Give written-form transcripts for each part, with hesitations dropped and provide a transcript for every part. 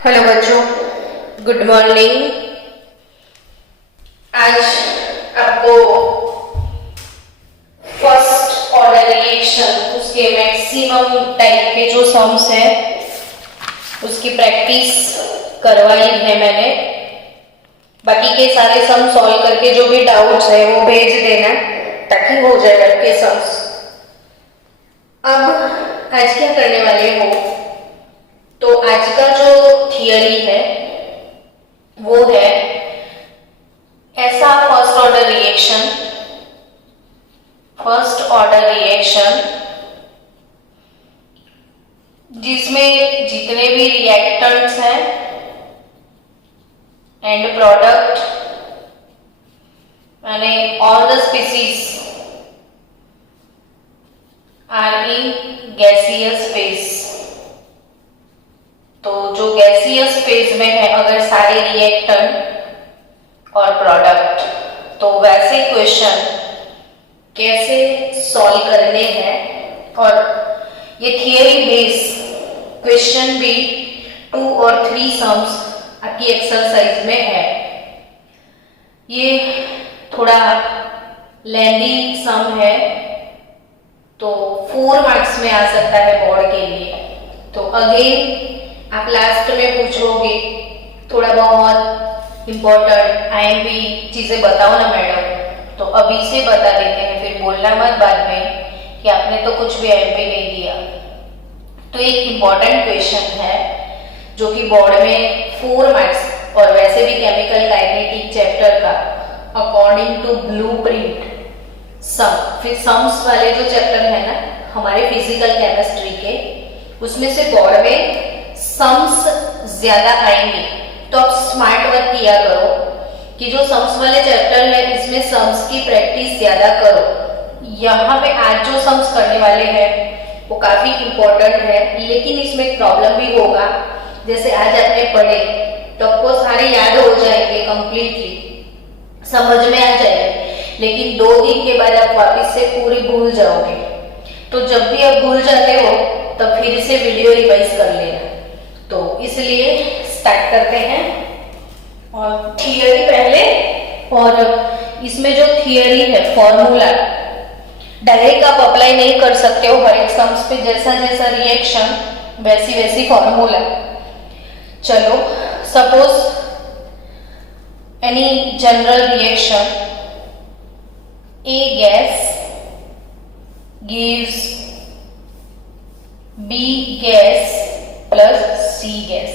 Hello बच्चों, good morning. आज आपको फर्स्ट ऑर्डर रिएक्शन उसके मैक्सिमम टाइप के जो सम्स है उसकी प्रैक्टिस करवाई है मैंने। बाकी के सारे सम सॉल्व करके जो भी डाउट्स है वो भेज देना ताकि हो जाए आपके सम्स। अब आज क्या करने वाले हो, तो आज का जो थियरी है वो है ऐसा फर्स्ट ऑर्डर रिएक्शन जिसमें जितने भी रिएक्टेंट्स हैं एंड प्रोडक्ट यानी all the species are in gaseous phase. तो जो गैसियस फेज में है अगर सारे रिएक्टेंट और प्रोडक्ट, तो वैसे क्वेश्चन कैसे सॉल्व करने हैं। और ये थियरी बेस्ड क्वेश्चन भी 2 और 3 सम्स आपकी एक्सरसाइज में है। ये थोड़ा लेंथी सम है तो 4 मार्क्स में आ सकता है बोर्ड के लिए। तो अगेन आप लास्ट में पूछोगे थोड़ा बहुत इम्पोर्टेंट आईएमपी चीजें बताओ ना मैडम, तो अभी से बता देते हैं, फिर बोलना मत बाद में कि आपने तो कुछ भी आईएमपी नहीं दिया। तो एक इम्पोर्टेंट क्वेश्चन है जो कि बोर्ड में 4 मार्क्स और वैसे भी केमिकल काइनेटिक चैप्टर का अकॉर्डिंग टू ब्लूप्रिंट सम। फिर सम्स वाले जो चैप्टर है ना हमारे फिजिकल केमिस्ट्री के, उसमें से बोर्ड में सम्स ज्यादा आएंगे। तो आप स्मार्ट वर्क किया करो कि जो सम्स वाले चैप्टर है इसमें सम्स की प्रैक्टिस ज्यादा करो। यहाँ पे आज जो सम्स करने वाले हैं वो काफी इंपॉर्टेंट है, लेकिन इसमें एक प्रॉब्लम भी होगा। जैसे आज आपने पढ़े तो आपको सारे याद हो जाएंगे, कंप्लीटली समझ में आ जाएंगे, लेकिन 2 दिन के बाद आप वापस से पूरी भूल जाओगे। तो जब भी आप भूल जाते हो तब फिर से वीडियो रिवाइज कर लेना। तो इसलिए स्टार्ट करते हैं और थियरी पहले। और इसमें जो थियरी है फॉर्मूला डायरेक्ट आप अप्लाई नहीं कर सकते हो हर एक सम्स पे, जैसा जैसा रिएक्शन वैसी वैसी फॉर्मूला। चलो suppose any general reaction, A gas gives B gas plus C gas.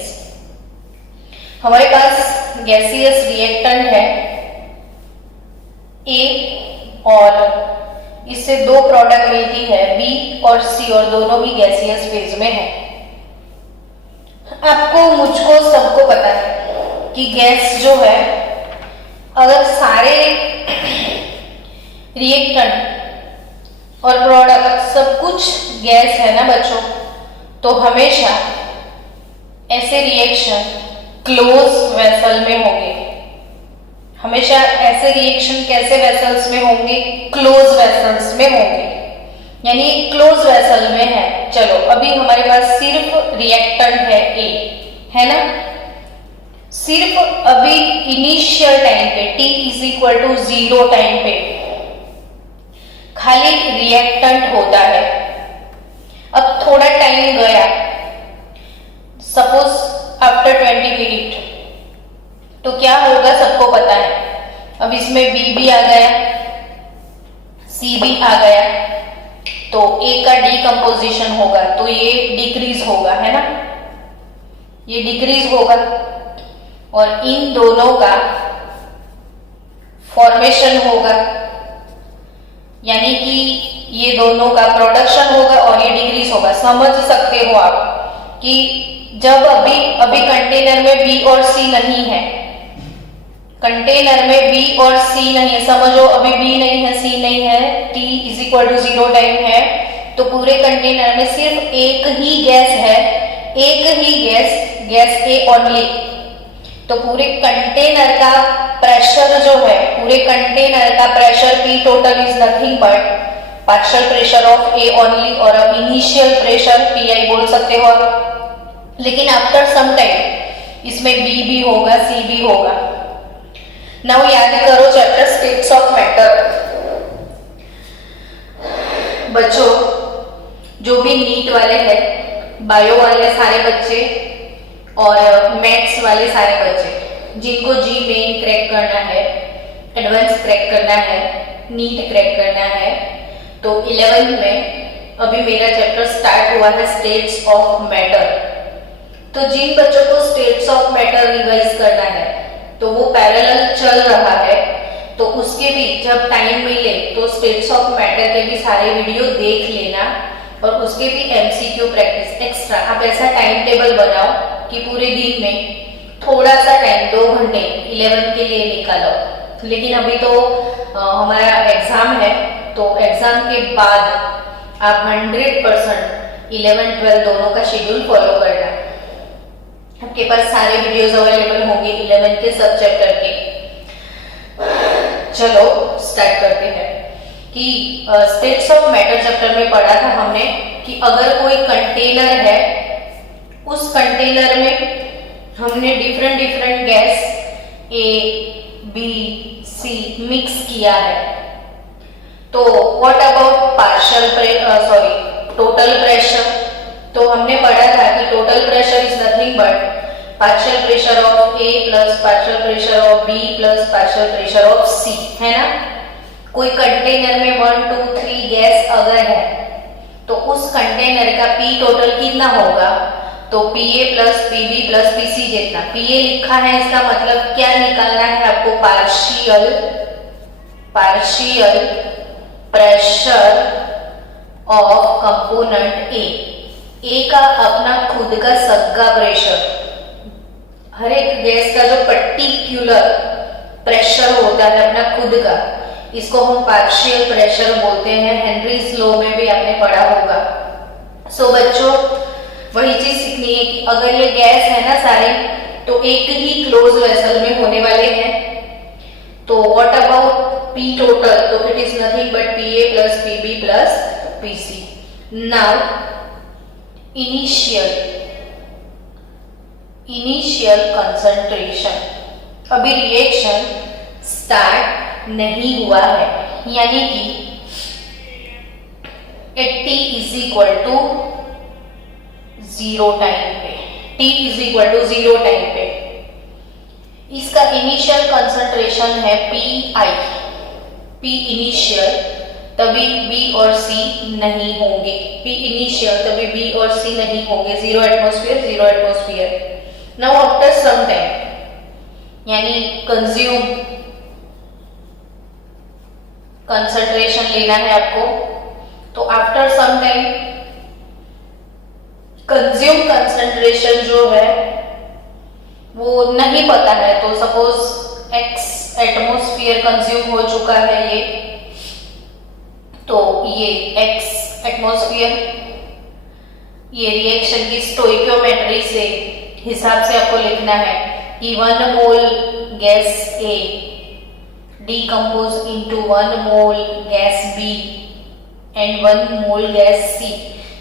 हमारे पास गैसियस रिएक्टेंट है ए और इससे 2 प्रोडक्ट मिलती है बी और सी, और दोनों भी गैसियस फेज में है। आपको मुझको सबको पता है कि गैस जो है अगर सारे रिएक्टेंट और प्रोडक्ट सब कुछ गैस है ना बच्चों, तो हमेशा ऐसे रिएक्शन क्लोज वेसल में होंगे। हमेशा ऐसे रिएक्शन कैसे वेसल्स में होंगे? क्लोज वेसल्स में होंगे, यानी क्लोज वेसल में है। चलो अभी हमारे पास सिर्फ रिएक्टेंट है ए, है ना। सिर्फ अभी इनिशियल टाइम पे t=0 टाइम पे खाली रिएक्टेंट होता है। अब थोड़ा टाइम गया, सपोज आफ्टर 20 मिनट, तो क्या होगा सबको पता है। अब इसमें बी भी आ गया, सी भी आ गया, तो ए का डीकंपोजिशन होगा तो ये डिक्रीज होगा, है ना, ये डिक्रीज होगा। और इन दोनों का फॉर्मेशन होगा, यानी कि ये दोनों का प्रोडक्शन होगा और ये डिक्रीज होगा। समझ सकते हो आप कि जब अभी कंटेनर में बी और सी नहीं है, कंटेनर में बी और सी नहीं है, समझो अभी बी नहीं है सी नहीं है, t=0 टाइम है, तो पूरे कंटेनर में सिर्फ एक ही गैस है, एक ही गैस ए ओनली। तो पूरे कंटेनर का प्रेशर जो है, पूरे कंटेनर का pressure P total is nothing but partial pressure of A only, और अब इनिशियल प्रेशर PI बोल सकते हो। लेकिन आफ्टर सम टाइम इसमें बी भी होगा, सी भी होगा। नाउ याद करो चैप्टर स्टेट्स ऑफ मैटर। बच्चों जो भी नीट वाले हैं, बायो वाले सारे बच्चे और मैथ्स वाले सारे बच्चे जिनको जी मेन क्रैक करना है, एडवांस क्रैक करना है, नीट क्रैक करना है, तो 11th में अभी मेरा चैप्टर स्टार्ट हुआ है स्टेट्स ऑफ मैटर। तो जिन बच्चों को स्टेट्स ऑफ मैटर रिवाइज करना है तो वो पैरेलल चल रहा है, तो उसके भी जब टाइम मिले तो स्टेट्स ऑफ मैटर के भी सारे वीडियो देख लेना और उसके भी एमसीक्यू प्रैक्टिस एक्स्ट्रा। आप ऐसा टाइम टेबल बनाओ कि पूरे दिन में थोड़ा सा टाइम 2 घंटे 11 के लिए निकालो। लेकिन अभी तो हमारा एग्जाम है, तो एग्जाम के बाद आप 100% 11, 12 दोनों का शेड्यूल फॉलो करना। आपके पास सारे वीडियोस अवेलेबल होंगे 11 के सब चैप्टर के। चलो स्टार्ट करते हैं कि स्टेट्स ऑफ मैटर चैप्टर में पढ़ा था हमने कि अगर कोई कंटेनर है, उस कंटेनर में हमने डिफरेंट गैस ए, बी, सी मिक्स किया है, तो व्हाट अबाउट टोटल प्रेशर। तो हमने पढ़ा था कि total pressure is nothing but partial pressure of A plus partial pressure of B plus partial pressure of C, है ना। कोई कंटेनर में 1, 2, 3 गैस अगर है तो उस कंटेनर का पी टोटल कितना होगा, तो पीए प्लस पीबी प्लस पीसी जितना। पीए लिखा है, इसका मतलब क्या निकालना है आपको, पार्शियल प्रेशर ऑफ कंपोनेंट ए का अपना खुद का सबका प्रेशर, हर एक गैस का जो पर्टिकुलर प्रेशर होता है अपना खुद का, इसको हम पार्शियल प्रेशर बोलते हैं। हेनरीज लॉ में भी आपने पढ़ा होगा। सो बच्चों वही चीज सीखनी है कि अगर ये गैस है ना सारे, तो एक ही क्लोज वेसल में होने वाले हैं, तो what about P total, so it is nothing but PA plus PB plus PC. Now initial concentration, अभी रिएक्शन स्टार्ट नहीं हुआ है, यानी कि at t is equal to 0 time पे, t is equal to 0 time पे इसका इनिशियल कंसंट्रेशन है पी इनिशियल, तभी बी और सी नहीं होंगे। पी इनिशियल तभी बी और सी नहीं होंगे। 0 atmosphere. Now after some time, यानी कंज्यूम कंसंट्रेशन लेना है आपको, तो after some time consume concentration जो है वो नहीं पता है, तो सपोज x एटमॉस्फेयर कंज्यूम हो चुका है ये, तो ये x एटमॉस्फेयर, ये रिएक्शन की स्टोइकियोमेट्री से हिसाब से आपको लिखना है कि 1 मोल gas A decompose into 1 mole gas B and 1 mole gas C.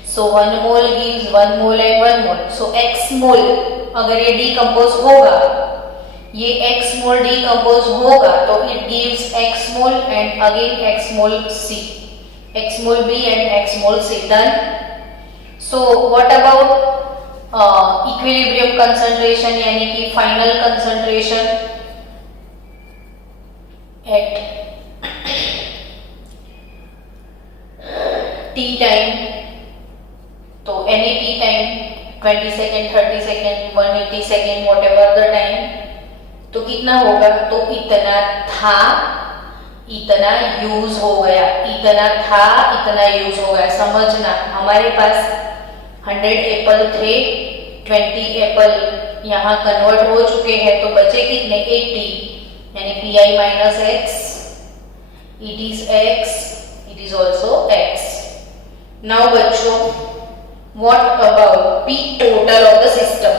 So 1 mole gives 1 mole and 1 mole. So x mole अगर ये decompose होगा, ये x mole decompose होगा, तो it gives x mole and again x mole C, x mole B and x mole C. Done. So what about equilibrium concentration, यानी कि final concentration at T time, तो any T time 20 second 30 second 180 second whatever the time, तो कितना होगा, तो इतना था इतना यूज हो गया, इतना था इतना यूज हो गया। समझना, हमारे पास 100 एप्पल थे, 20 एप्पल यहाँ कन्वर्ट हो चुके हैं, तो बचे कितने 80, यानी pi minus x, it is x, it is also x. Now बच्चों what about P total of the system?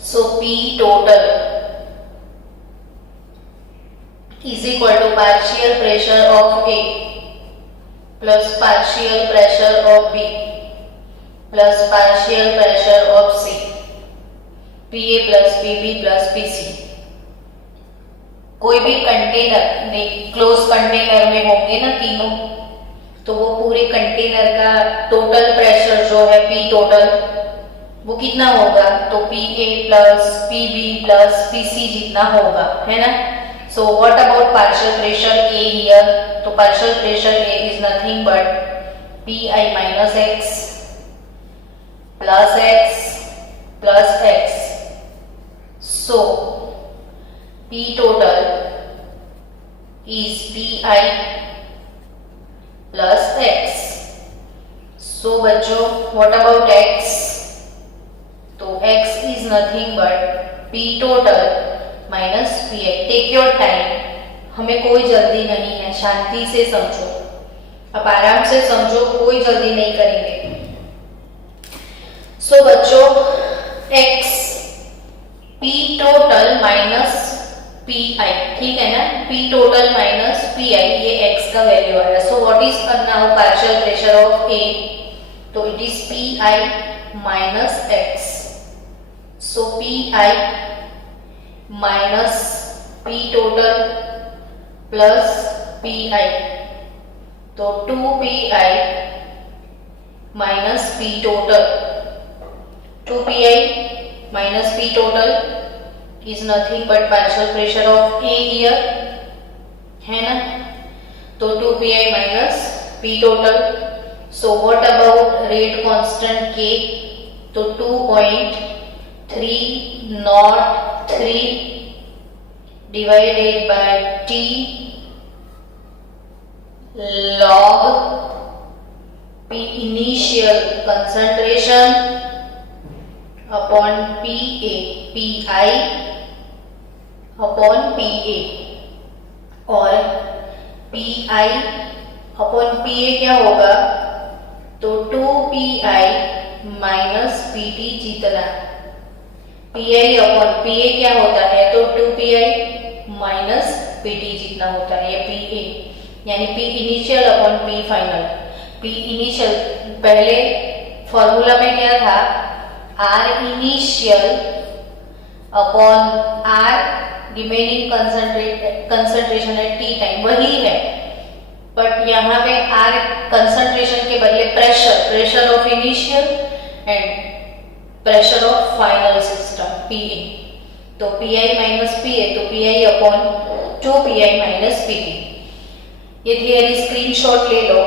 So P total is equal to partial pressure of A plus partial pressure of B plus partial pressure of C. PA plus PB plus PC। कोई भी container close container में होंगे ना तीनों, तो वो पूरे container का टोटल प्रेशर जो है P टोटल वो कितना होगा, तो PA plus PB plus PC जितना होगा, है ना। So what about partial pressure A here, तो partial pressure A is nothing but PI minus X plus X। So P total is PI plus X। So बच्चों what about X, तो X is nothing but P total minus PI। Take your time, हमें कोई जल्दी नहीं है, शांति से समझो, अब आराम से समझो, कोई जल्दी नहीं करेंगे। सो बच्चों X P total minus PI, ठीक है ना, P टोटल माइनस PI, ये X का वैल्यू आया। So what is now partial pressure of A, तो it is PI minus X। So PI minus P total plus PI, तो 2PI minus P total, 2PI minus P total is nothing but partial pressure of A here, है ना, तो 2PI minus P total। so what about rate constant K, तो 2.303 divided by T log P initial concentration upon PI upon PA, और PI upon PA क्या होगा, तो 2PI minus PT जितना, PI upon PA क्या होता है, तो 2PI माइनस PT जितना होता है, ये PA, यानी P initial upon P final. P initial पहले फॉर्मूला में क्या था, R initial upon R remaining concentration at T time, वही है, बट यहाँ पे R कंसंट्रेशन के बदले pressure of initial and pressure of final system PA, तो PI माइनस PA, तो PI upon 2PI minus PT। ये थियरी स्क्रीनशॉट ले लो,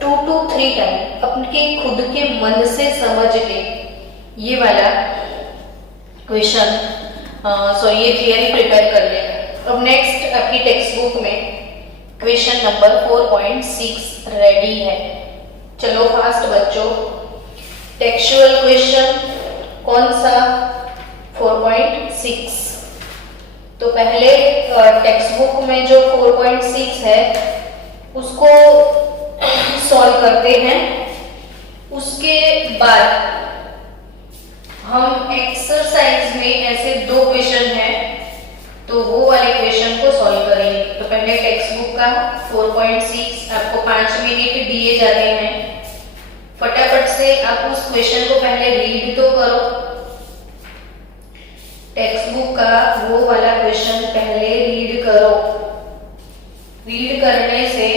2 to 3 टाइम अपने खुद के मन से समझ के ये वाला क्वेश्चन, सॉरी ये थियरी प्रिपेयर कर लेना। अब नेक्स्ट आपकी टेक्स्ट बुक में क्वेश्चन नंबर 4.6 रेडी है, चलो फास्ट बच्चों। टेक्सचुअल क्वेश्चन कौन सा, 4.6। तो पहले टेक्स्ट बुक में जो 4.6 है उसको सॉल्व करते हैं, उसके बाद हम एक्सरसाइज में ऐसे 2 क्वेश्चन हैं तो वो वाले क्वेश्चन को सॉल्व करेंगे। तो पहले टेक्स्ट बुक का 4.6 आपको 5 मिनट दिए जाते हैं, फटाफट से आप उस क्वेश्चन को पहले रीड तो करो, टेक्स्ट बुक का वो वाला क्वेश्चन पहले रीड करो। रीड करने से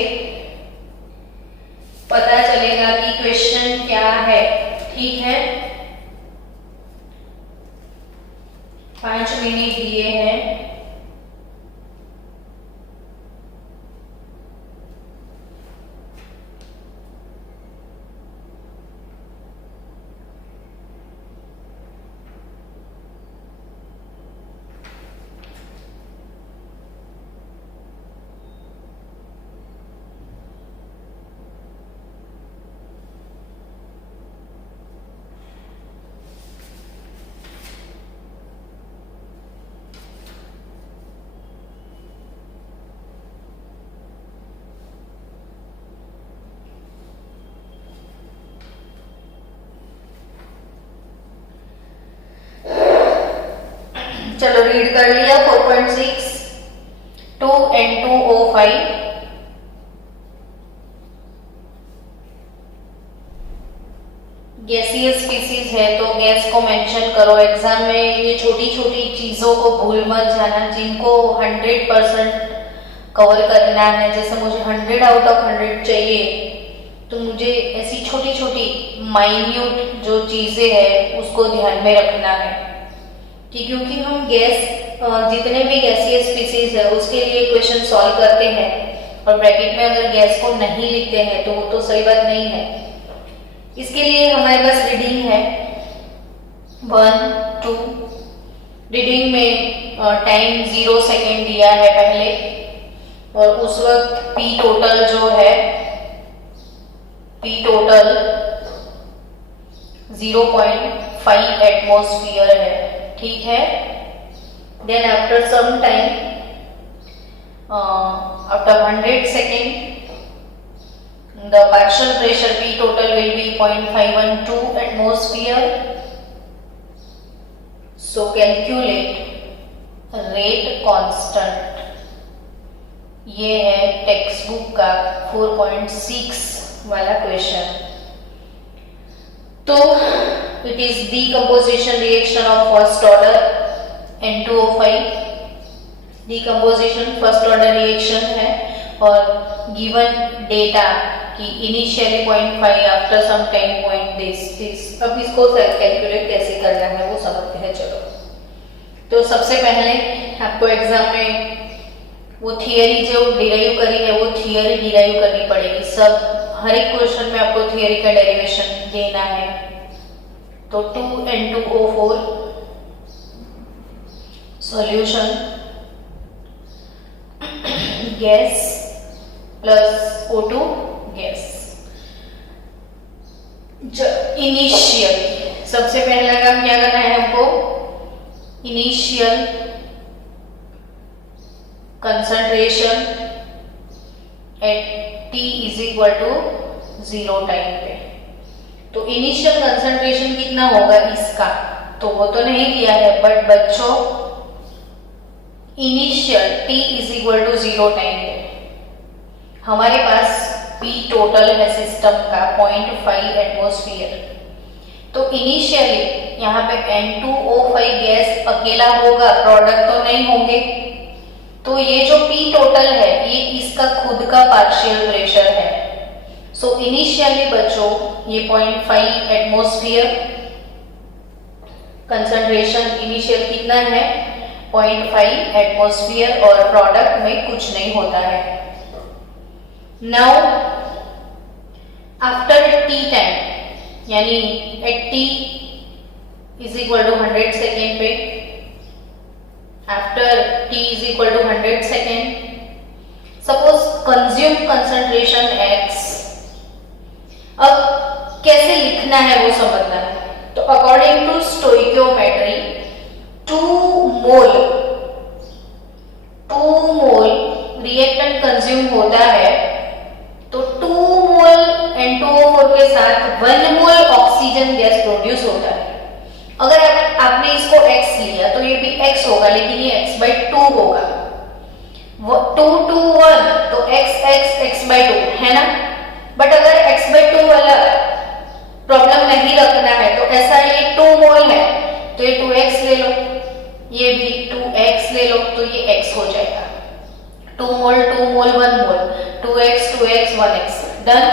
पता चलेगा कि क्वेश्चन क्या है, ठीक है। 5 मिनट दिए हैं। चलो रीड कर लिया 4.6 2N2O5 गैसियस स्पीसीज है तो गैस को मेंशन करो। एग्जाम में ये छोटी छोटी चीज़ों को भूल मत जाना, जिनको 100% कवर करना है। जैसे मुझे 100 आउट ऑफ 100 चाहिए, तो मुझे ऐसी छोटी छोटी माइन्यूट जो चीज़ें हैं उसको ध्यान में रखना है कि क्योंकि हम गैस जितने भी गैसीय स्पीसीज है उसके लिए क्वेश्चन सॉल्व करते हैं और ब्रैकेट में अगर गैस को नहीं लिखते हैं तो वो तो सही बात नहीं है। इसके लिए हमारे पास रीडिंग है 1, 2। रीडिंग में टाइम 0 सेकेंड दिया है पहले, और उस वक्त पी टोटल जो है, पी टोटल 0.5 एटमॉस्फेयर है, ठीक है। Then after some time, after 100 seconds, the partial pressure P total will be 0.512 atmosphere. So calculate rate constant. ये है टेक्स्ट बुक का 4.6 वाला क्वेश्चन। तो it is decomposition reaction of first order N2O5। Decomposition first order reaction है और given data कि initially 0.5, after some time 0.this। अब इसको कैलकुलेट कैसे करना है वो समझते हैं। चलो, तो सबसे पहले आपको एग्जाम में वो थियरी जो डिराइव करी है वो थियरी डिराइव करनी पड़ेगी। सब हर एक क्वेश्चन में आपको थियरी का डेरिवेशन देना है। तो 2N2O4 solution gas plus O2 gas. Initial सबसे पहला काम क्या करना है हमको, initial concentration at T is equal to 0 time पे। तो इनिशियल कंसंट्रेशन कितना होगा इसका, तो वो तो नहीं दिया है, बट बच्चों initial T is equal to 0 time पे हमारे पास P टोटल है सिस्टम का 0.5 एटमॉस्फेयर। तो इनिशियली यहाँ पे N2O5 गैस अकेला होगा, प्रोडक्ट तो नहीं होंगे। तो ये जो P टोटल है ये इसका खुद का पार्शियल प्रेशर है। सो इनिशियली बच्चों ये 0.5 एटमॉस्फेयर कंसंट्रेशन इनिशियल कितना है 0.5 एटमॉस्फेयर और प्रोडक्ट में कुछ नहीं होता है। नाउ आफ्टर T टाइम यानी at T is equal to 100 second पे, after T is equal to 100 second, suppose consume concentration X। अब कैसे लिखना है वो समझना है। तो according to stoichiometry 2 mole reactant consume होता है, तो 2 मोल N2O4 के साथ 1 मोल ऑक्सीजन गैस प्रोड्यूस होता है। अगर आपने इसको x लिया तो ये भी x होगा, लेकिन ये x/2 होगा। 2 to 1 तो x/2 है ना। बट अगर x/2 वाला प्रॉब्लम नहीं रखना है तो ऐसा ये 2 मोल है तो ये 2x ले लो, ये भी 2x ले लो, तो ये x हो जाएगा। 2 मोल 1 मोल 2x 1x डन।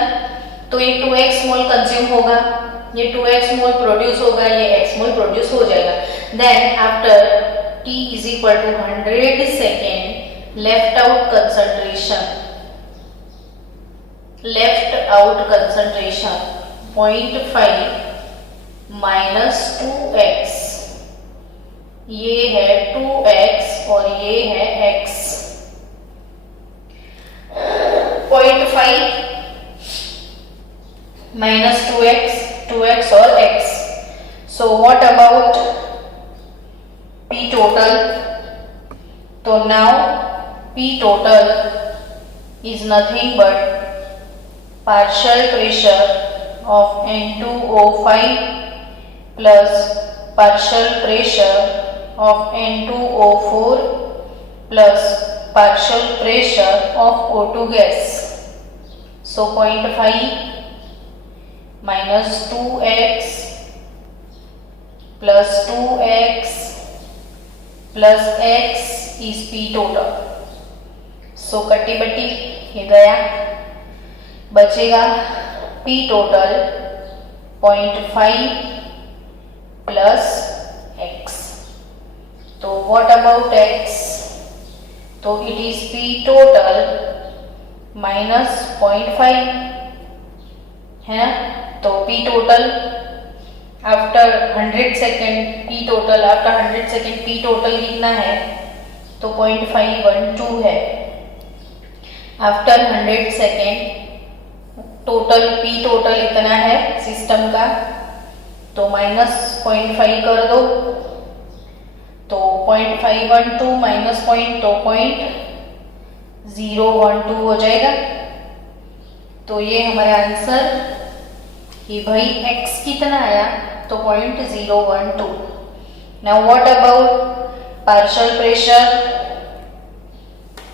तो ये 2x मोल कंज्यूम होगा, ये 2x मोल प्रोड्यूस होगा, ये x मोल प्रोड्यूस हो जाएगा। Then after T is equal to 100 second left out concentration 0.5 minus 2x, ये है 2x और ये है x। 0.5 minus 2x और x. So what about P total? So now P total is nothing but partial pressure of N2O5 plus partial pressure of N2O4 plus partial pressure of O2 gas. So 0.5 minus 2x plus 2x plus x is P total. So कट्टी बट्टी ये गया, बचेगा P total 0.5 plus x। तो what about x? तो it is P total minus 0.5 है। तो P total after 100 second P total after 100 second P total कितना है? तो 0.512 है। After 100 second total P total इतना है सिस्टम का, तो माइनस 0.5 कर दो, तो 0.512 माइनस 0.012 हो जाएगा। तो ये हमारा आंसर कि भाई x कितना आया? तो 0.012। Now what about partial pressure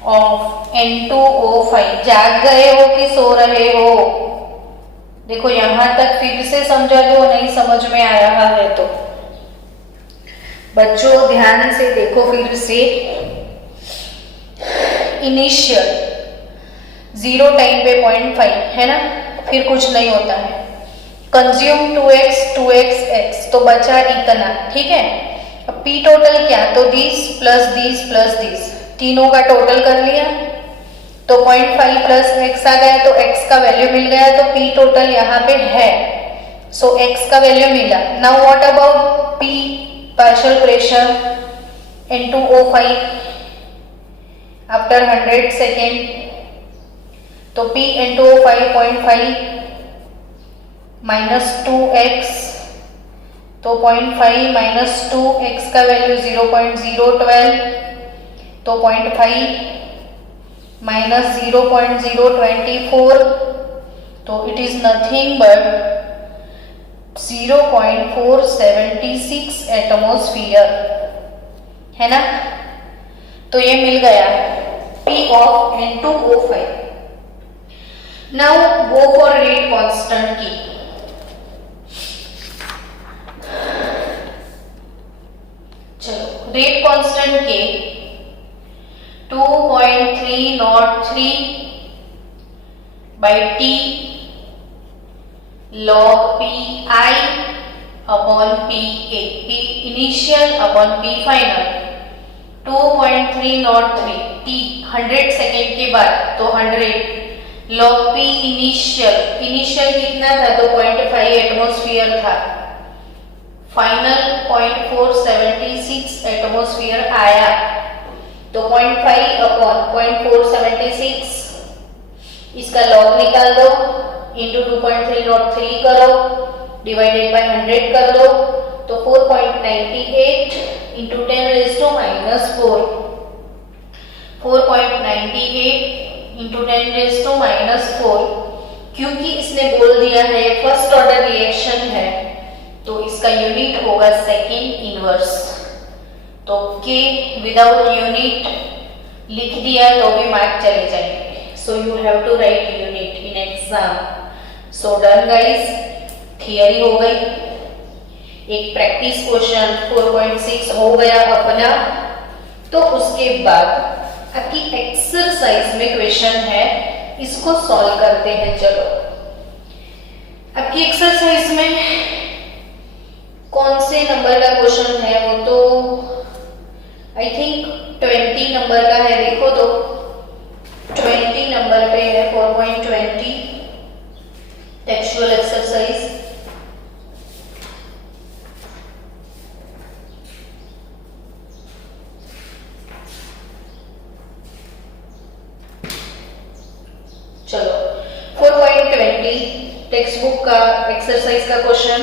of N2O5? जाग गए हो कि सो रहे हो? देखो यहां तक फिर से समझा दो, नहीं समझ में आ रहा है तो बच्चों ध्यान से देखो फिर से। इनिशियल 0 टाइम पे 0.5 है ना, फिर कुछ नहीं होता है। कंज्यूम 2x 2x तो बचा इतना, ठीक है। अब P टोटल क्या? तो दिस प्लस दिस तीनों का टोटल कर लिया, तो 0.5 प्लस x आ गया, तो x का वैल्यू मिल गया, तो P टोटल यहाँ पे है। सो x का वैल्यू मिला। Now what about P partial pressure N2O5 after 100 second? तो P N2O5 0.5 माइनस 2x, तो 0.5 माइनस 2 x का वैल्यू 0.012, तो 0.5 माइनस 0.024, तो it is nothing but 0.476 atmosphere है ना। तो ये मिल गया P of N2O5। Now go for rate constant की। चलो रेट कांस्टेंट के 2.303 by T log PI upon PA, P initial upon P final. 2.303 T 100 second के बाद, तो 100 log P इनिशियल कितना था? तो 0.5 एटमॉस्फेयर था। फाइनल 0.476 एटमॉस्फेयर आया, तो 0.5 अपॉन 0.476 इसका लॉग निकाल दो, इंटू 2.303 करो, डिवाइडेड बाय 100 कर दो, तो 4.98 इंटू 10⁻⁻⁴। 4.98 इंटू 10⁻⁻⁴। क्योंकि इसने बोल दिया है फर्स्ट ऑर्डर रिएक्शन है, तो इसका यूनिट होगा सेकेंड इनवर्स। तो K विदाउट यूनिट लिख दिया तो भी मार्क चले जाएंगे। So you have to write unit in exam. So done guys, theory हो गई। एक प्रैक्टिस क्वेश्चन 4.6 हो गया अपना। तो उसके बाद आपकी एक्सरसाइज में क्वेश्चन है, इसको सॉल्व करते हैं। चलो आपकी एक्सरसाइज में कौन से नंबर का क्वेश्चन है? वो तो आई थिंक 20 नंबर का है। देखो तो 20 नंबर पे है 4.20 टेक्सचुअल एक्सरसाइज। चलो 4.20 टेक्स्ट बुक का एक्सरसाइज का question.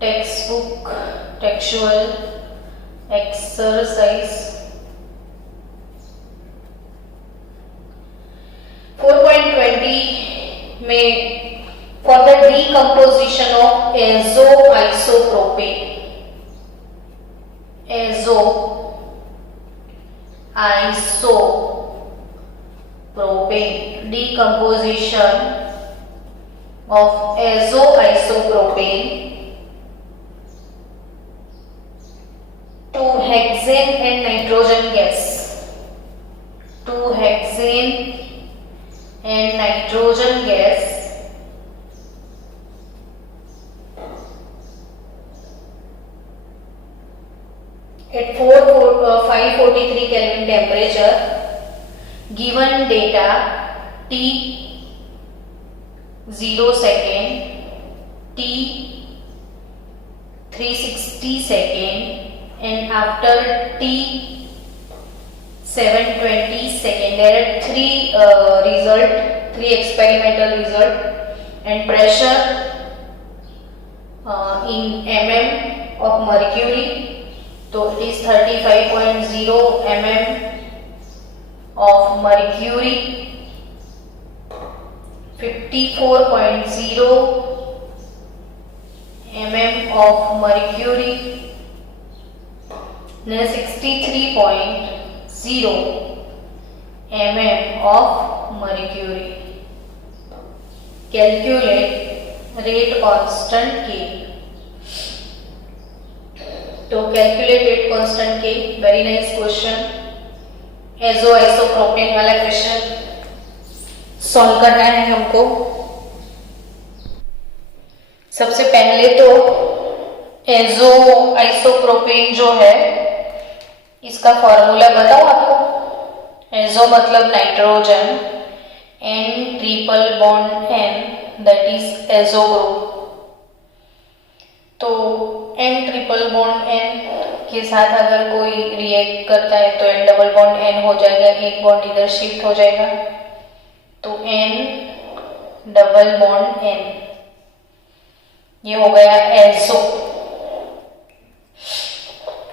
Text book textual exercise 4.20 में for the decomposition of azo isopropene, azo isopropene decomposition of azoisopropane to hexane and nitrogen gas. To hexane and nitrogen gas at 543 Kelvin temperature. Given data T 0 second, T 360 second, and after T 720 second. There are three experimental result, and pressure in mm of mercury. So it is 35.0 mm of mercury, 54.0 mm of mercury, 63.0 mm of mercury. Calculate rate constant K. तो calculate rate constant के, very nice question, एजोआइसोप्रोपेन वाला question solve करना है हमको। सबसे पहले तो एजोआइसोप्रोपेन जो है इसका फॉर्मूला बताओ आपको। एजो मतलब nitrogen, N triple bond N, that is azo group. तो एन ट्रिपल बॉन्ड एन के साथ अगर कोई रिएक्ट करता है तो एन डबल बॉन्ड एन हो जाएगा, एक बॉन्ड इधर शिफ्ट हो जाएगा, तो एन डबल बॉन्ड एन, ये हो गया एजो।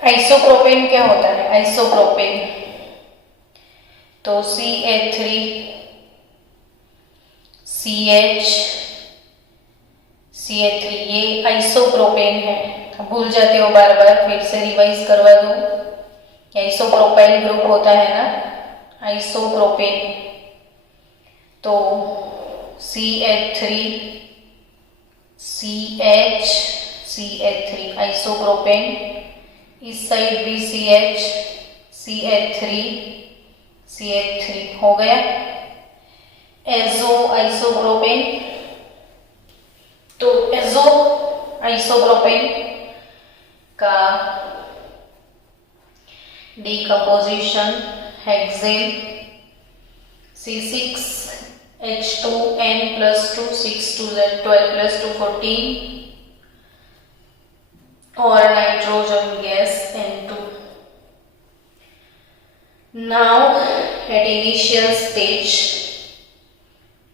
आइसोप्रोपेन क्या होता है? आइसोप्रोपेन तो CH3 CH3 ये आइसोप्रोपेन है। भूल जाते हो बार बार, फिर से रिवाइज करवा दो। आइसोप्रोपाइल ग्रुप होता है ना, आइसोप्रोपेन। तो CH3 CH3 आइसोप्रोपेन, इस साइड भी CH3 हो गया एजो आइसोप्रोपेन। तो एजो आइसोप्रोपेन का डिकम्पोजिशन हेक्सेन C6H2N + 2 6 2 14 और nitrogen gas N2। Now at initial stage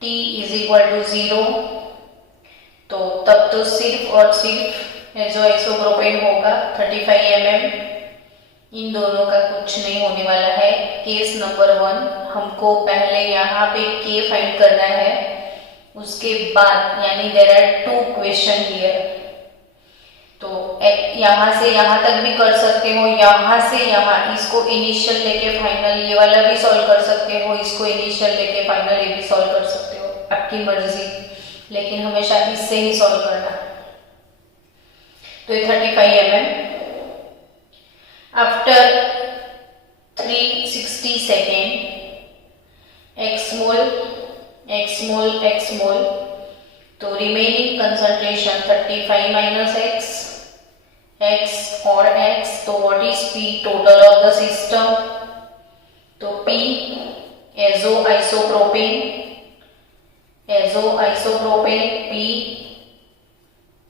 T = 0, तो तब तो सिर्फ और सिर्फ एजोआइसोप्रोपेन होगा 35 mm। इन दोनों का कुछ नहीं होने वाला है। केस नंबर 1 हमको पहले यहाँ पे K फाइंड करना है, उसके बाद यानी देयर आर 2 क्वेश्चन हियर। तो यहाँ से यहाँ तक भी कर सकते हो, यहाँ से यहाँ, इसको इनिशियल लेके फाइनल ये वाला भी सॉल्व कर सकते हो, इसको इनिशियल लेके फाइनल ये भी सॉल्व कर सकते हो, आपकी मर्जी, लेकिन हमेशा इससे ही सॉल्व करना। तो ये 35 mm। आफ्टर 360 सेकेंड x मोल, तो रिमेनिंग कंसंट्रेशन 35 - x और x, तो what is P total of the system? तो P एजोआइसोप्रोपेन, P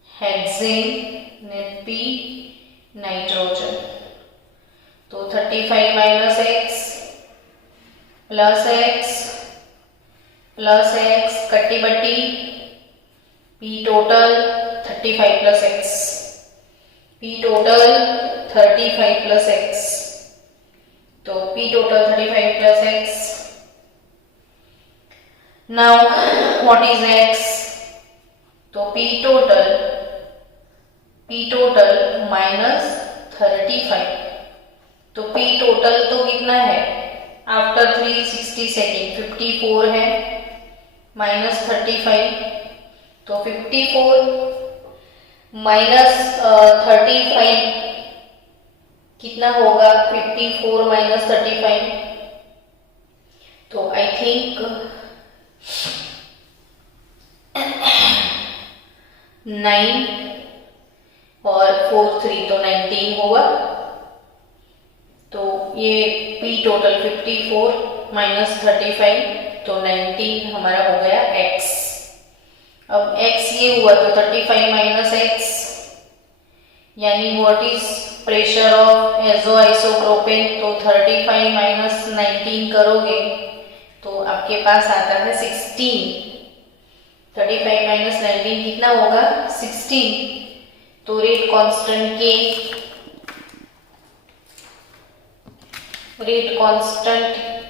hexane, P nitrogen. तो 35 - x प्लस x कट्टी बट्टी, P total 35 + x, P total 35 + x, तो P total 35 + x। Now what is x? तो P total -35, तो P total तो कितना है? After 360 second 54 है, -35, तो तो 54 माइनस 35 कितना होगा? 54 माइनस 35, तो आई थिंक 9 और 4 3 तो 19 होगा। तो ये P टोटल 54 माइनस 35 तो 19 हमारा हो गया X। अब X ये हुआ तो 35 माइनस X, यानी what is pressure of azo isopropene, तो 35 माइनस 19 करोगे तो आपके पास आता है 16। 35 माइनस 19 कितना होगा? 16। तो rate constant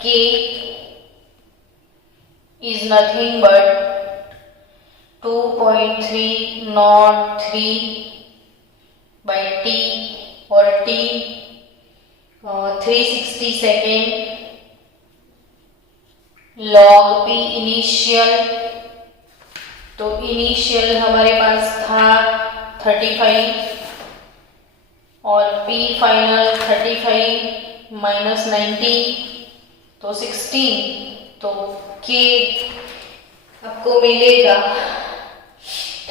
K is nothing but 2.303 by T, और T 360 second log P initial, तो इनिशियल हमारे पास था 35 और P फाइनल 35 माइनस 19 तो 16। तो K आपको मिलेगा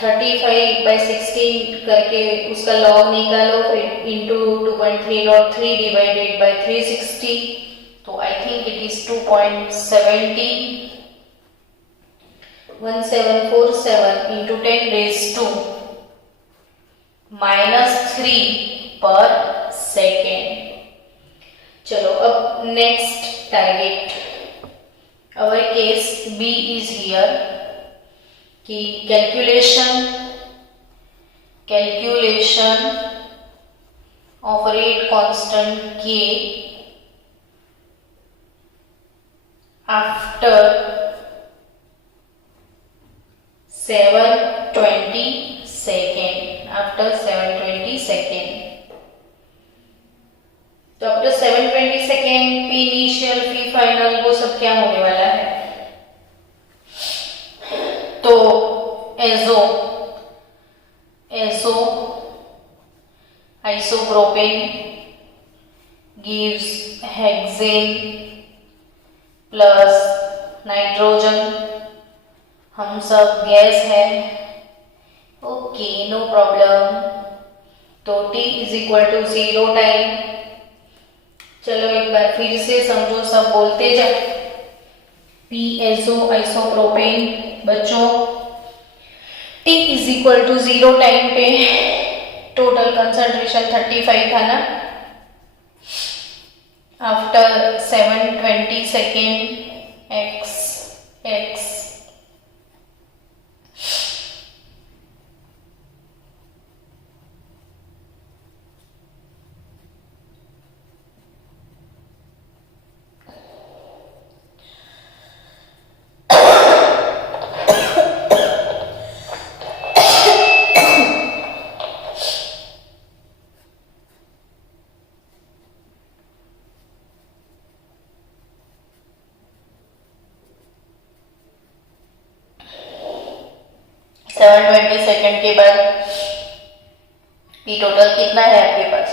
35/16 करके उसका लॉग निकालो, फिर इंटू 2.303 डिवाइडेड बाय 360, तो I think it is 2.1747 into 10⁻³ पर सेकेंड। चलो अब next target, our case B is here कि calculation of rate constant K after 720 second. तो after 720 second P initial P final वो सब क्या होने वाला है? तो azo isopropane gives hexane plus nitrogen, हम सब गैस है, ओके नो प्रॉब्लम। तो T is equal to 0 time. चलो एक बार फिर से समझो, सब बोलते जाओ। P एजो आइसोप्रोपेन बच्चों, T is equal to 0 time पे टोटल कंसंट्रेशन 35 था ना, आफ्टर 720 सेकेंड X 720 सेकेंड के बाद P टोटल कितना है आपके पास?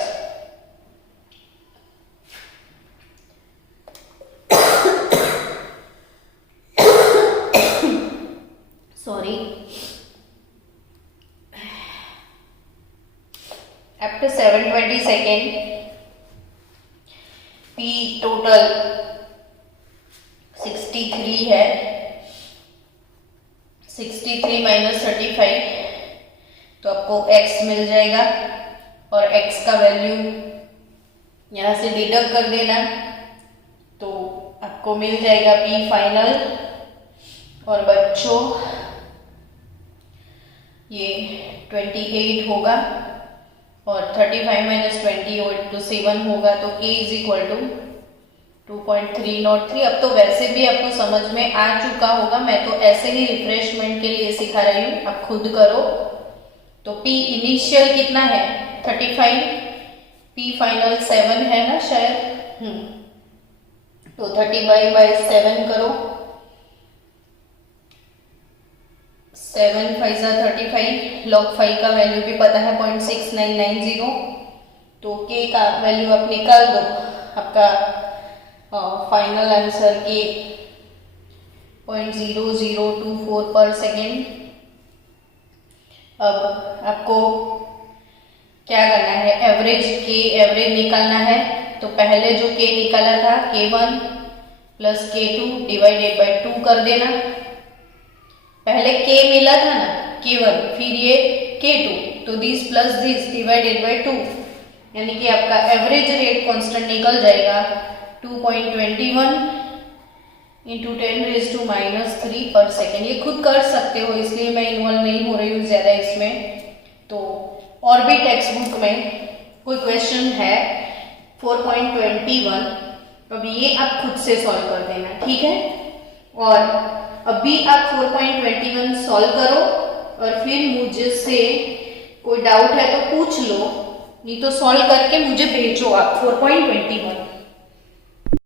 Sorry, after 720 second P total 63 है। 63 माइनस 35 तो आपको X मिल जाएगा, और X का वैल्यू यहाँ से डिडक्ट कर देना, तो आपको मिल जाएगा P फाइनल। और बच्चों ये 28 होगा, और 35 माइनस 20 तो 7 होगा, तो K इज इक्वल टू 2.303। अब तो वैसे भी आपको समझ में आ चुका होगा, मैं तो ऐसे ही रिफ्रेशमेंट के लिए सिखा रही हूँ, आप खुद करो। तो P इनिशियल कितना है? 35, P फाइनल 7 है ना शायद, तो 35/7 करो, 7 5 35, log 5 का वैल्यू भी पता है 0.6990, तो k का वैल्यू आप निकाल दो, आपका फाइनल आंसर के 0.0024 पर सेकेंड। अब आपको क्या करना है, एवरेज निकालना है। तो पहले जो k निकाला था k1 plus k2 divided by 2 कर देना। पहले k मिला था ना k1, फिर ये k2, तो this plus this divided by 2, यानी कि आपका एवरेज रेट कांस्टेंट निकल जाएगा 2.21 इंटू 10⁻³ पर सेकेंड। ये खुद कर सकते हो, इसलिए मैं इन्वॉल्व नहीं हो रही हूँ ज़्यादा इसमें। तो और भी टेक्स्ट बुक में कोई क्वेश्चन है 4.21, अब ये आप खुद से सॉल्व कर देना, ठीक है। और अभी आप 4.21 सॉल्व करो और फिर मुझे से कोई डाउट है तो पूछ लो, नहीं तो सॉल्व करके मुझे भेजो आप 4.21।